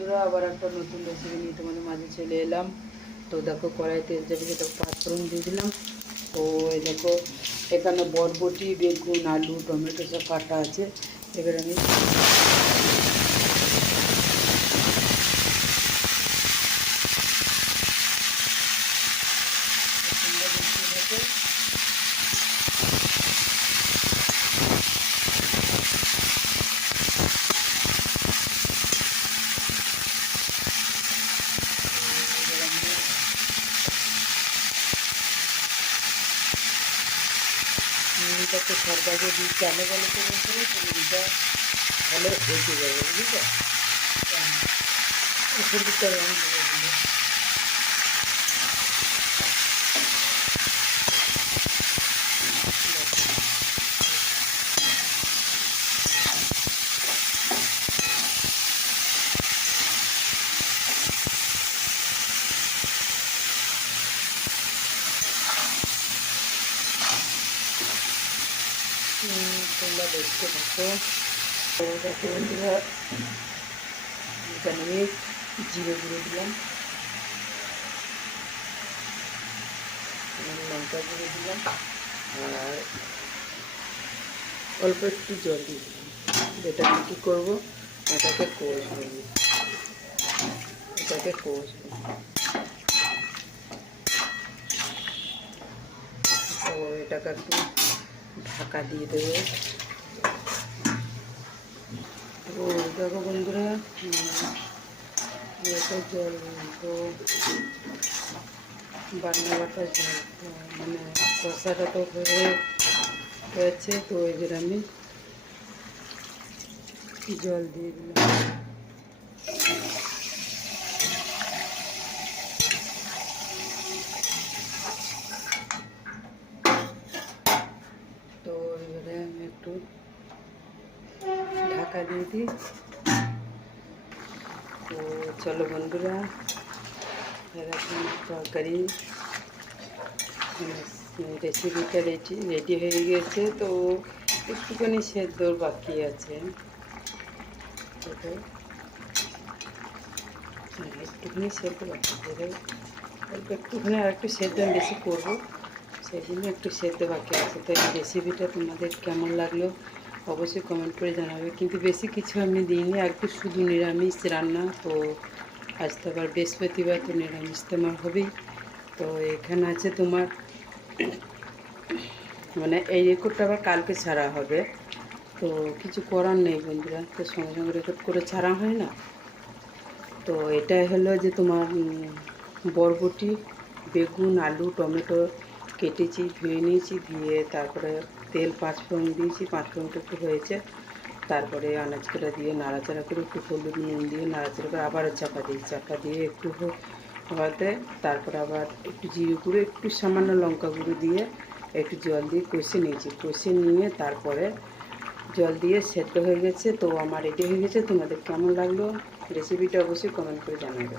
বন্ধুরা, আবার একটা নতুন রেসিপি নিয়ে তোমাদের মাঝে চলে এলাম। তো দেখো, কড়াই তেল যাবে, সেটা পাঁচফোড়ন দিয়ে দিলাম। তো এই দেখো, এখানে বরবটি, বেগুন, আলু, টমেটো সব কাটা আছে। এবার আমি নুনটাকে সরকারে দিই, কেন বলে তো বলতে নুনটা ভালো হয়েছে যাবে, বুঝলি তো? হলুদটা রঙ দেবো বলে তোমরা দেখতে থাকো। তো দেখো বন্ধুরা, এখানে জিরে গুঁড়ো দিলাম, লঙ্কা গুঁড়ো দিলাম, আর অল্প একটু জল দিয়ে দিলাম। যেটা আমি কী করবো, এটাকে কষবো, তো এটাকে একটু ঢাকা দিয়ে দেবো। তো দেখো বন্ধুরা, জল তো বান্না বাটা জল, মানে কষাটা তো হয়েছে। তো এবার আমি জল দিয়ে দিলাম। তো এবারে আমি একটু ঢাকা দিয়ে দিই। তো চলো বন্ধুরা, এরকম তরকারি রেসিপিটা রেডি হয়ে গেছে। তো একটুখানি সেদ্ধর বাকি আছে, একটুখানি সেদ্ধ বাকি আছে, একটুখানি আর একটু সেদ্ধ বেশি করবো, সেই জন্য একটু সেদ্ধ বাকি আছে। তো এই রেসিপিটা তোমাদের কেমন লাগলো অবশ্যই কমেন্ট করে জানাবে। কিন্তু বেশি কিছু আমি দিইনি, একটু শুধু নিরামিষ রান্না। তো আজ তো আবার বৃহস্পতিবার, তো নিরামিষ তোমার হবেই। তো এখানে আছে তোমার, মানে এই রেকর্ডটা আবার কালকে ছাড়া হবে। তো কিছু করার নেই বন্ধুরা, তো সঙ্গে সঙ্গে রেকর্ড করে ছাড়া হয় না। তো এটাই হলো যে তোমার বরবটি, বেগুন, আলু, টমেটো কেটেছি, ধুয়ে নিয়েছি, ধুয়ে তারপরে তেল পাঁচফোড়ন দিয়েছি, পাঁচফোড়নটা একটু হয়েছে, তারপরে আনাজটা দিয়ে নাড়াচাড়া করে একটু হলুদ নুন দিয়ে নাড়াচাড়া করে আবারও চাপা দিয়ে একটু হওয়াতে, তারপরে আবার একটু জিরে গুঁড়ো, একটু সামান্য লঙ্কা গুঁড়ো দিয়ে একটু জল দিয়ে কষে নিয়েছি। কষে নিয়ে তারপরে জল দিয়ে সেদ্ধ হয়ে গেছে। তো আমার রেডি হয়ে গেছে। তোমাদের কেমন লাগলো রেসিপিটা অবশ্যই কমেন্ট করে জানাবে।